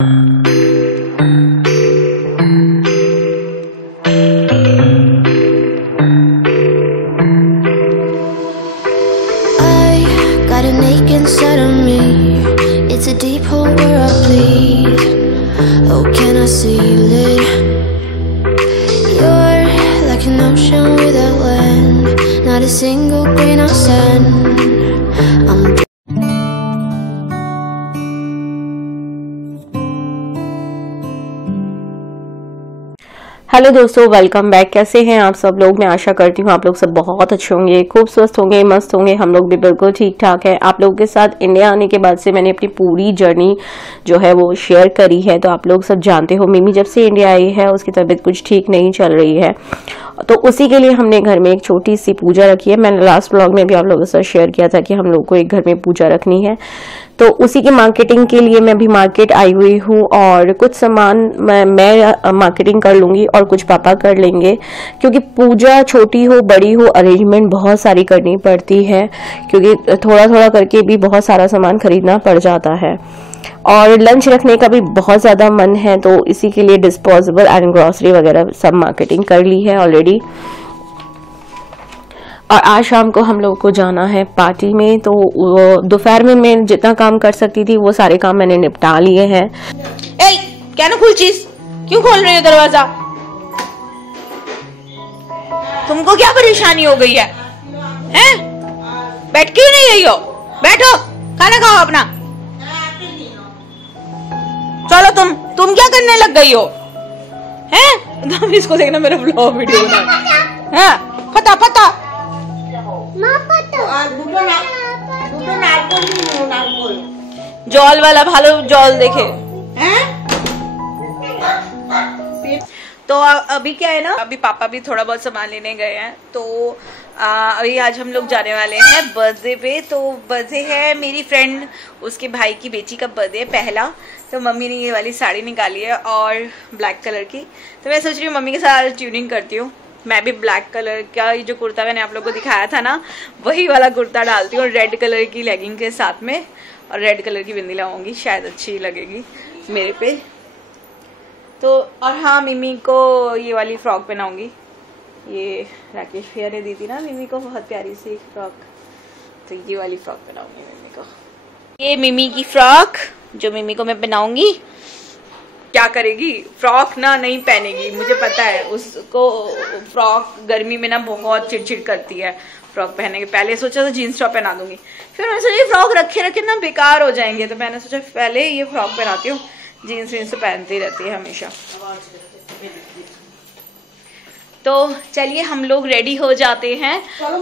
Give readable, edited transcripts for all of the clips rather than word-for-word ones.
Got an ache inside of me. It's a deep hole where I bleed. Oh, can I seal it? You're like an ocean without land. Not a single grain of sand. I'm hello दोस्तों, welcome back. कैसे हैं आप सब लोग? मैं आशा करती हूँ आप लोग सब बहुत अच्छे होंगे, खूब स्वस्थ होंगे, मस्त होंगे। हम लोग भी बिल्कुल ठीक ठाक है। आप लोगों के साथ इंडिया आने के बाद से मैंने अपनी पूरी जर्नी जो है वो शेयर करी है। तो आप लोग सब जानते हो मिमी जब से इंडिया आई है उसकी तबीयत कुछ ठीक नहीं चल रही है, तो उसी के लिए हमने घर में एक छोटी सी पूजा रखी है। मैंने लास्ट व्लॉग में भी आप लोगों के साथ शेयर किया था कि हम लोग को एक घर में पूजा रखनी है, तो उसी की मार्केटिंग के लिए मैं भी मार्केट आई हुई हूँ। और कुछ सामान मैं मार्केटिंग कर लूंगी और कुछ पापा कर लेंगे, क्योंकि पूजा छोटी हो बड़ी हो अरेंजमेंट बहुत सारी करनी पड़ती है, क्योंकि थोड़ा थोड़ा करके भी बहुत सारा सामान खरीदना पड़ जाता है। और लंच रखने का भी बहुत ज़्यादा मन है, तो इसी के लिए डिस्पोजेबल एंड ग्रॉसरी वगैरह सब मार्केटिंग कर ली है ऑलरेडी। और आज शाम को हम लोग को जाना है पार्टी में, तो दोपहर में मैं जितना काम कर सकती थी वो सारे काम मैंने निपटा लिए हैं। क्या ना चीज क्यों खोल रही हो दरवाजा? तुमको क्या परेशानी हो गई है? हैं? बैठ क्यों नहीं रही हो? बैठो, खाना खाओ अपना। चलो तुम क्या करने लग गई हो? हैं? इसको देखना, मेरा ब्लॉग वीडियो बना। हाँ, पता जॉल वाला भालो जॉल देखे हैं? तो अभी क्या है ना, अभी पापा भी थोड़ा बहुत सामान लेने गए हैं, तो अभी आज हम लोग जाने वाले हैं बर्थडे पे। तो बर्थडे है मेरी फ्रेंड, उसके भाई की बेटी का बर्थडे है पहला। तो मम्मी ने ये वाली साड़ी निकाली है और ब्लैक कलर की, तो मैं सोच रही हूँ मम्मी के साथ ट्यूनिंग करती हूँ। मैं भी ब्लैक कलर का ये जो कुर्ता मैंने आप लोगों को दिखाया था ना, वही वाला कुर्ता डालती हूँ और रेड कलर की लेगिंग के साथ में, और रेड कलर की बिंदी लगाऊंगी, शायद अच्छी लगेगी मेरे पे। तो और हाँ, मिमी को ये वाली फ्रॉक पहनाऊंगी। ये राकेश भैया ने दी थी ना मिमी को, बहुत प्यारी सी फ्रॉक, तो ये वाली फ्रॉक पहनाऊंगी मिमी को। ये मिमी की फ्रॉक जो मिमी को मैं पहनाऊंगी। क्या करेगी? फ्रॉक ना नहीं पहनेगी, मुझे पता है उसको। फ्रॉक गर्मी में ना बहुत चिड़चिड़ करती है फ्रॉक पहनने के। पहले सोचा था जीन्स टॉप पहना दूंगी, फिर मैंने सोचा फ्रॉक रखे ना बेकार हो जाएंगे, तो मैंने सोचा पहले ये फ्रॉक पहनाती हूँ। जीन्स वीन्स तो पहनती रहती है हमेशा। तो चलिए हम लोग रेडी हो जाते हैं,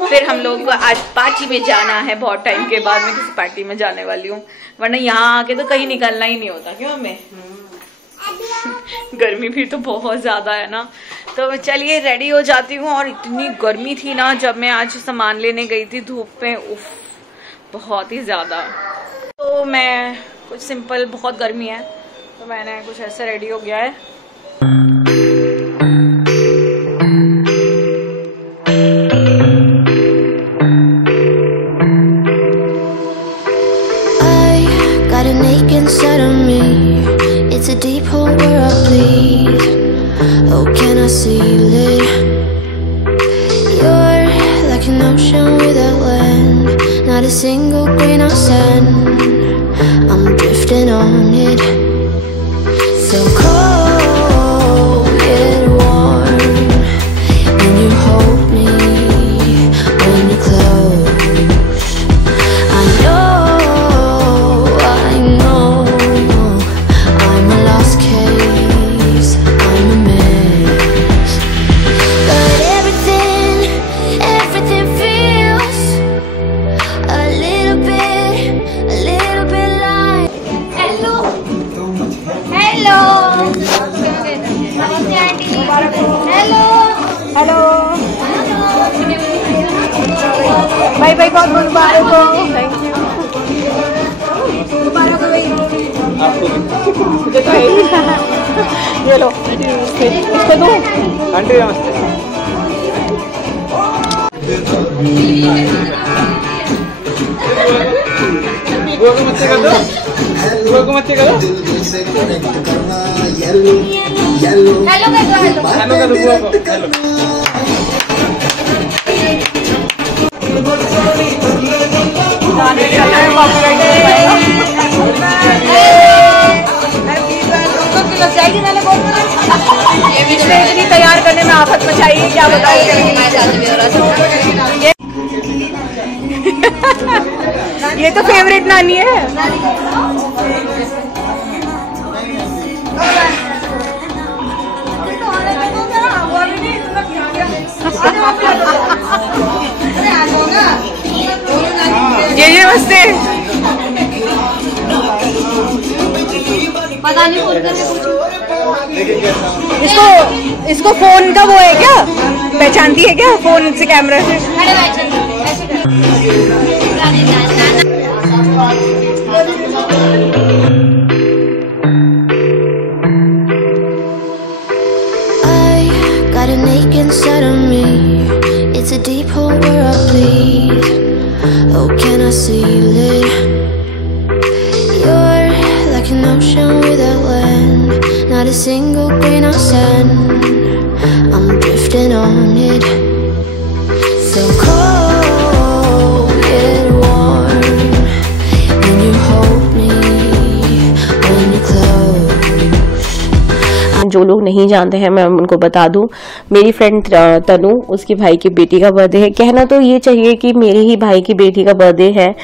फिर हम लोग को आज पार्टी में जाना है। बहुत टाइम के बाद मैं किसी पार्टी में जाने वाली हूँ, वरना यहाँ आके तो कहीं निकलना ही नहीं होता। क्यों हमें गर्मी भी तो बहुत ज्यादा है ना। तो चलिए रेडी हो जाती हूँ। और इतनी गर्मी थी ना जब मैं आज सामान लेने गई थी धूप में, उफ बहुत ही ज्यादा। तो मैं कुछ सिंपल, बहुत गर्मी है तो मैंने कुछ ऐसे रेडी हो गया है। got an ache inside of me. It's a deep hole where I bleed. Oh, can I seal it? You're like an ocean without land. Not a single grain of sand. I'm drifting on it. So cold yet warm. When you hold me, when you're close, I know. भाई भाई बहुत मुबारक हो। Thank you. मुबारक हो भाई। मुझे तो ये लो, इसको दो। आंटी नमस्ते। मत कर दो। ये विश में इतनी तैयार करने में आफत मचाई है, क्या बताऊं। ये तो फेवरेट नानी है। ये नमस्ते। पता नहीं फोन करके इसको फोन का वो है क्या, पहचानती है क्या फोन से, कैमरा से? Got an ache inside of me. It's a deep hole where I bleed. Oh, can I seal it? You're like an ocean without land, not a single grain of sand. I'm drifting on it. So cold yet warm when you hold me, when you close. जो लोग नहीं जानते हैं मैं उनको बता दूं, मेरी फ्रेंड तनु, उसकी भाई की बेटी का बर्थडे है। कहना तो ये चाहिए कि मेरे ही भाई की बेटी का बर्थडे है,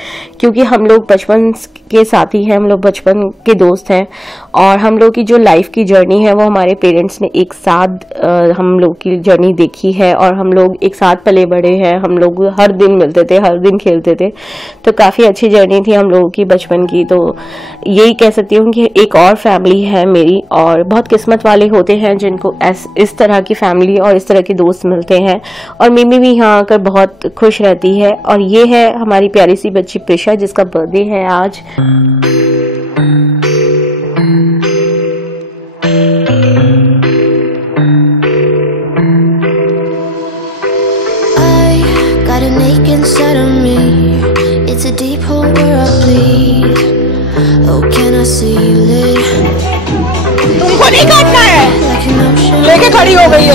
क्योंकि हम लोग बचपन के साथी हैं, हम लोग बचपन के दोस्त हैं, और हम लोग की जो लाइफ की जर्नी है वो हमारे पेरेंट्स ने एक साथ हम लोग की जर्नी देखी है, और हम लोग एक साथ पले बड़े हैं। हम लोग हर दिन मिलते थे, हर दिन खेलते थे, तो काफ़ी अच्छी जर्नी थी हम लोगों की बचपन की। तो यही कह सकती हूँ कि एक और फैमिली है मेरी, और बहुत किस्मत वाले होते हैं जिनको इस तरह की फैमिली और इस तरह के दोस्त मिलते हैं। और मिमी भी यहाँ आकर बहुत खुश रहती है। और ये है हमारी प्यारी सी बच्ची प्रिशा, जिसका बर्थडे है आज। Got an ache inside of me. It's a deep hole where I bleed. Oh, can I seal it? तुमको नहीं काटना है, लेके खड़ी हो गई है।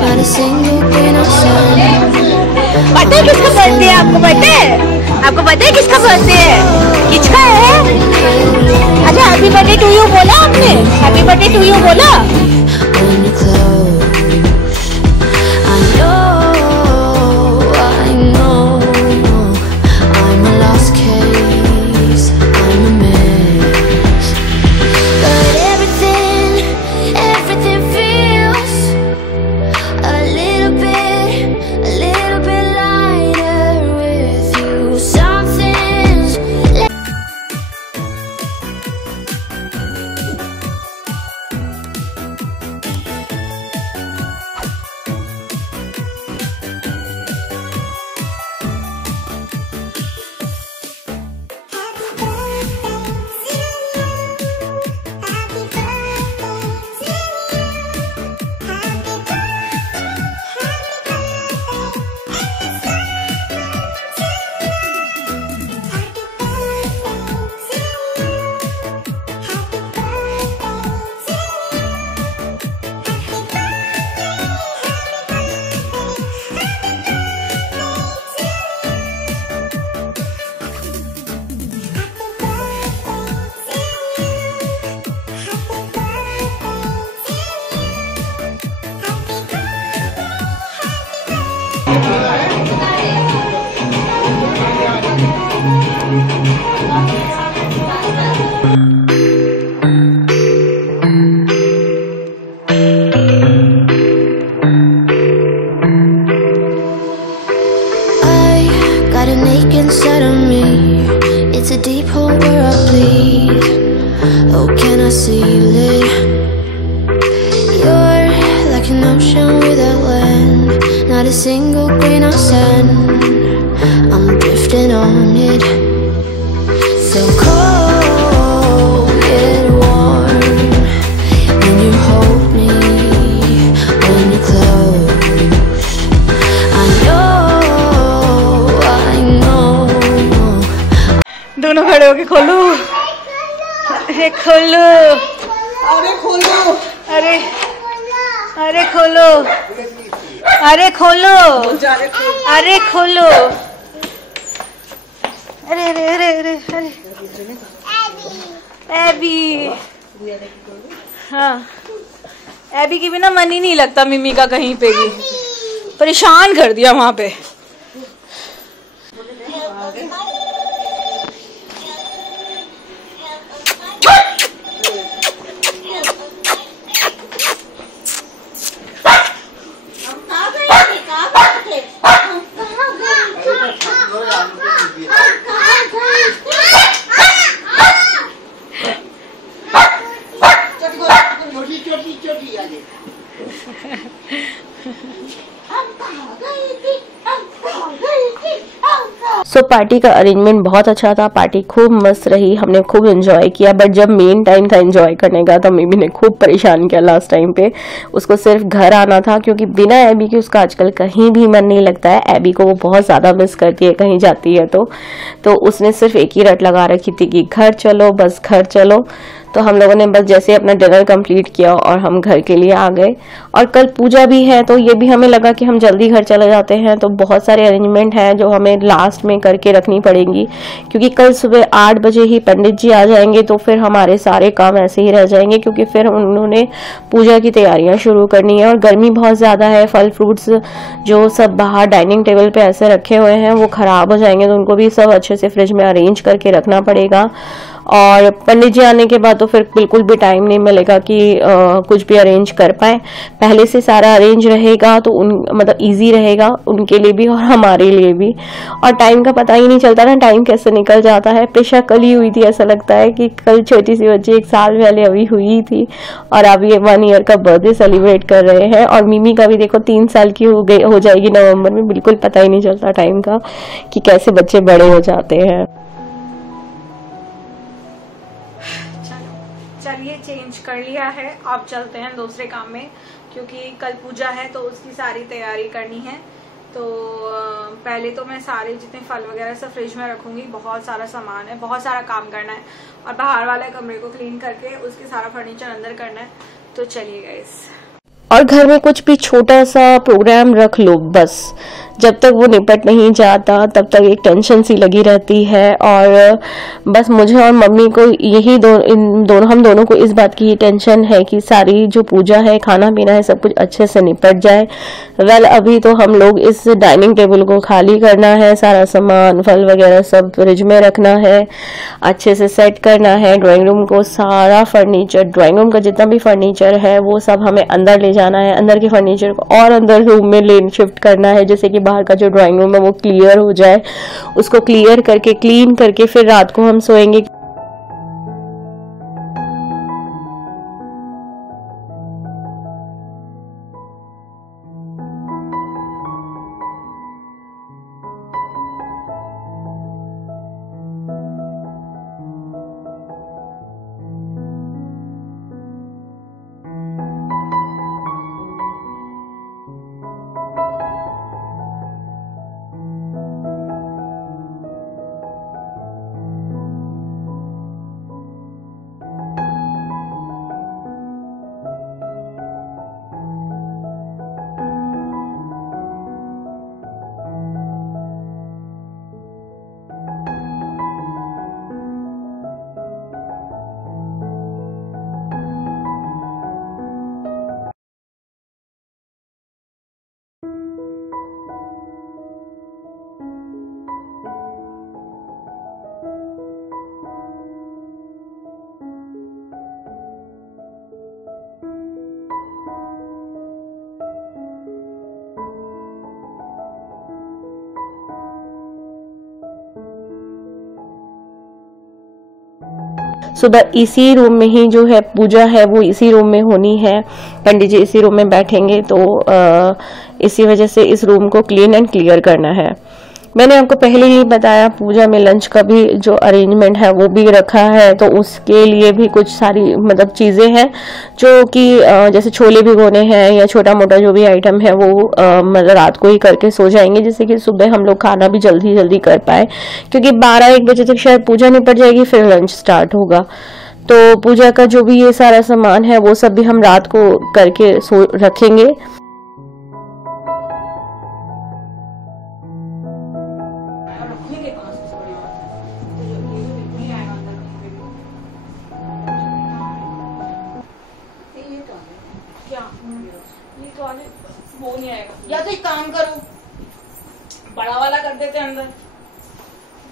Not a single grain of sand. पता है किसका बर्थडे है? आपको पता है? आपको पता है किसका बर्थडे है? किसका है? अच्छा, हैप्पी बर्थडे टू यू बोला आपने? हैप्पी बर्थडे टू यू बोला? When you close, I know, I'm a lost case, I'm a mess. But everything feels a little bit lighter with you. Something's got an ache inside of me. It's a deep hole where I bleed. Oh, can I seal it? You're like an ocean without land, not a single grain of sand. I'm drifting on it. So cold yet warm when you hold me, when you close. I know. दोनों खड़े होके खोलो। खोलो, अरे खोलो, अरे खोलो, अरे अरे अरे अरे अरे एबी, हाँ एबी की बिना मन ही नहीं लगता मिमी का कहीं पे भी, परेशान कर दिया वहां पे। सो पार्टी का अरेंजमेंट बहुत अच्छा था, पार्टी खूब मस्त रही, हमने खूब एंजॉय किया। बट जब मेन टाइम था एंजॉय करने का तो मिमी ने खूब परेशान किया लास्ट टाइम पे। उसको सिर्फ घर आना था क्योंकि बिना एबी के उसका आजकल कहीं भी मन नहीं लगता है। एबी को वो बहुत ज़्यादा मिस करती है कहीं जाती है तो उसने सिर्फ एक ही रट लगा रखी थी कि घर चलो, बस घर चलो। तो हम लोगों ने बस जैसे अपना डिनर कंप्लीट किया और हम घर के लिए आ गए। और कल पूजा भी है तो ये भी हमें लगा कि हम जल्दी घर चले जाते हैं, तो बहुत सारे अरेंजमेंट हैं जो हमें लास्ट में करके रखनी पड़ेंगी क्योंकि कल सुबह 8 बजे ही पंडित जी आ जाएंगे। तो फिर हमारे सारे काम ऐसे ही रह जाएंगे क्योंकि फिर उन्होंने पूजा की तैयारियां शुरू करनी है। और गर्मी बहुत ज़्यादा है, फल फ्रूट्स जो सब बाहर डाइनिंग टेबल पे ऐसे रखे हुए हैं वो ख़राब हो जाएंगे, तो उनको भी सब अच्छे से फ्रिज में अरेंज करके रखना पड़ेगा। और पंडित जी आने के बाद तो फिर बिल्कुल भी टाइम नहीं मिलेगा कि कुछ भी अरेंज कर पाए। पहले से सारा अरेंज रहेगा तो मतलब इजी रहेगा उनके लिए भी और हमारे लिए भी। और टाइम का पता ही नहीं चलता ना, टाइम कैसे निकल जाता है। प्रेशा कल ही हुई थी, ऐसा लगता है कि कल छोटी सी बच्ची 1 साल पहले अभी हुई थी और अभी 1 ईयर का बर्थडे सेलिब्रेट कर रहे हैं। और मिमी का भी देखो 3 साल की हो जाएगी नवंबर में। बिल्कुल पता ही नहीं चलता टाइम का कि कैसे बच्चे बड़े हो जाते हैं। चलिए चेंज कर लिया है, अब चलते हैं दूसरे काम में क्योंकि कल पूजा है तो उसकी सारी तैयारी करनी है। तो पहले तो मैं सारे जितने फल वगैरह सब फ्रिज में रखूंगी, बहुत सारा सामान है, बहुत सारा काम करना है और बाहर वाले कमरे को क्लीन करके उसके सारा फर्नीचर अंदर करना है। तो चलिए गाइस, और घर में कुछ भी छोटा सा प्रोग्राम रख लो, बस जब तक वो निपट नहीं जाता तब तक एक टेंशन सी लगी रहती है। और बस मुझे और मम्मी को यही हम दोनों को इस बात की टेंशन है कि सारी जो पूजा है, खाना पीना है, सब कुछ अच्छे से निपट जाए। वेल अभी तो हम लोग इस डाइनिंग टेबल को खाली करना है, सारा सामान फल वगैरह सब फ्रिज में रखना है, अच्छे से सेट करना है। ड्राइंग रूम को सारा फर्नीचर, ड्राइंग रूम का जितना भी फर्नीचर है वो सब हमें अंदर ले जाना है। अंदर के फर्नीचर को और अंदर रूम में ले शिफ्ट करना है, जैसे कि बाहर का जो ड्राइंग रूम है वो क्लियर हो जाए। उसको क्लियर करके क्लीन करके फिर रात को हम सोएंगे। सुबह इसी रूम में ही जो है पूजा है वो इसी रूम में होनी है, पंडित जी इसी रूम में बैठेंगे। तो इसी वजह से इस रूम को क्लीन एंड क्लियर करना है। मैंने आपको पहले ही बताया पूजा में लंच का भी जो अरेंजमेंट है वो भी रखा है, तो उसके लिए भी कुछ सारी मतलब चीज़ें हैं जो कि जैसे छोले भिगोने हैं या छोटा मोटा जो भी आइटम है वो मतलब रात को ही करके सो जाएंगे, जिससे कि सुबह हम लोग खाना भी जल्दी जल्दी कर पाए, क्योंकि 12-1 बजे तक शायद पूजा निपट जाएगी, फिर लंच स्टार्ट होगा। तो पूजा का जो भी ये सारा सामान है वो सब भी हम रात को करके रखेंगे। वो नहीं आएगा, या तो एक काम करो, बड़ा वाला कर देते हैं अंदर,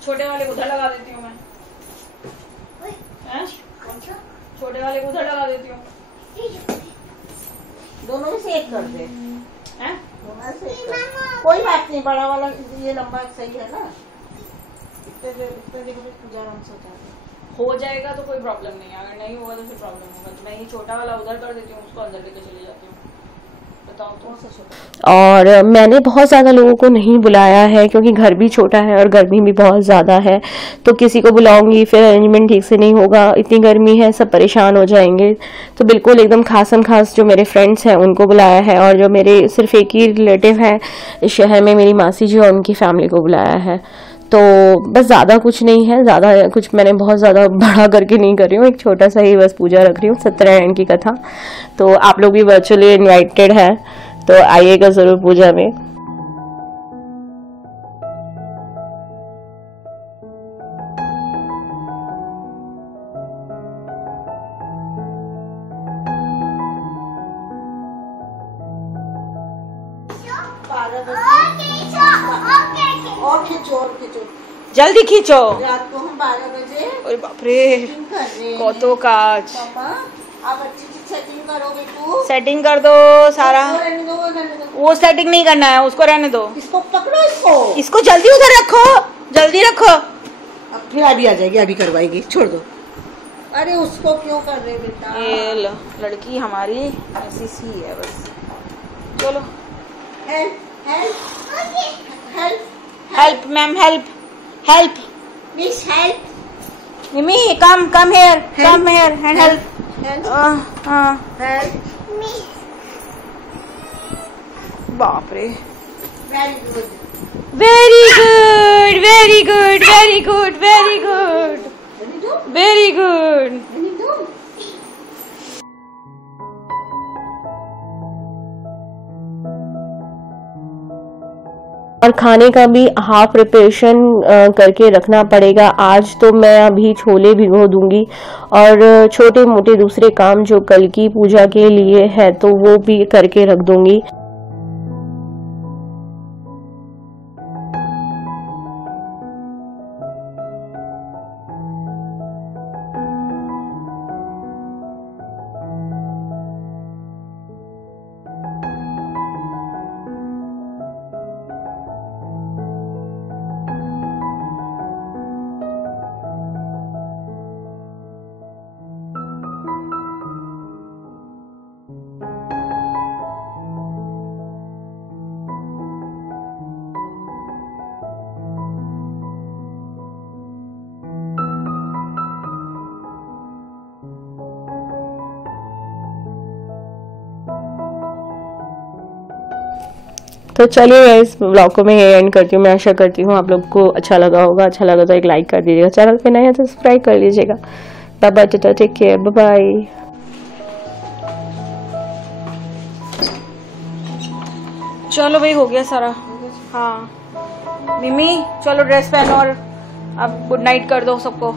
छोटे वाले को उधर लगा देती हूँ मैं। छोटे वाले को उधर लगा देती हूँ। दोनों में से एक कर दे। दोनों में से एक कर। कोई बात नहीं, बड़ा वाला ये लंबा सही है ना, इतने पूजा आराम से हो जाएगा तो कोई प्रॉब्लम नहीं है, अगर नहीं होगा तो फिर प्रॉब्लम होगा। तो मैं ये छोटा वाला उधर कर देती हूँ, उसको अंदर लेकर चली जाती हूँ। और मैंने बहुत ज़्यादा लोगों को नहीं बुलाया है क्योंकि घर भी छोटा है और गर्मी भी बहुत ज़्यादा है, तो किसी को बुलाऊंगी फिर अरेंजमेंट ठीक से नहीं होगा, इतनी गर्मी है, सब परेशान हो जाएंगे। तो बिल्कुल एकदम खासम खास जो मेरे फ्रेंड्स हैं उनको बुलाया है, और जो मेरे सिर्फ एक ही रिलेटिव है इस शहर में, मेरी मासी जी, और उनकी फैमिली को बुलाया है। तो बस ज़्यादा कुछ नहीं है, ज़्यादा कुछ मैंने बहुत ज़्यादा बड़ा करके नहीं कर रही हूँ, एक छोटा सा ही बस पूजा रख रही हूँ, सत्यनारायण की कथा। तो आप लोग भी वर्चुअली इनवाइटेड है, तो आइएगा ज़रूर पूजा में। और खींचो और खींचो, जल्दी खींचो। रात को हम 12 बजे। अरे बाप रे, कतो काज। आप अच्छी से सेटिंग करो बेटू। सेटिंग कर दो सारा। रहने दो। वो सेटिंग नहीं करना है, उसको रहने दो। इसको पकड़ो, इसको जल्दी उधर रखो, जल्दी रखो। अब फिर अभी आ जाएगी, अभी करवाएगी, छोड़ दो। अरे उसको क्यों कर रहे बेटा? ये लड़की हमारी ऐसी सी है बस। चलो help help help help ma'am, help help miss help. Mimi come here and help. Help बाप रे, very good very good very good very good very good very good. और खाने का भी हाफ प्रिपरेशन करके रखना पड़ेगा। आज तो मैं अभी छोले भिगो दूंगी, और छोटे मोटे दूसरे काम जो कल की पूजा के लिए है तो वो भी करके रख दूंगी। तो चलिए इस ब्लॉग को मैं एंड करती हूँ। मैं आशा करती हूँ आप लोग को अच्छा लगा होगा। अच्छा लगा तो एक लाइक कर दीजिएगा, चैनल पे नए हैं तो सब्सक्राइब कर लीजिएगा। Bye bye, tata, take care, bye bye. चलो भाई, हो गया सारा। हाँ मिमी, चलो ड्रेस पहनो और अब गुड नाइट कर दो सबको।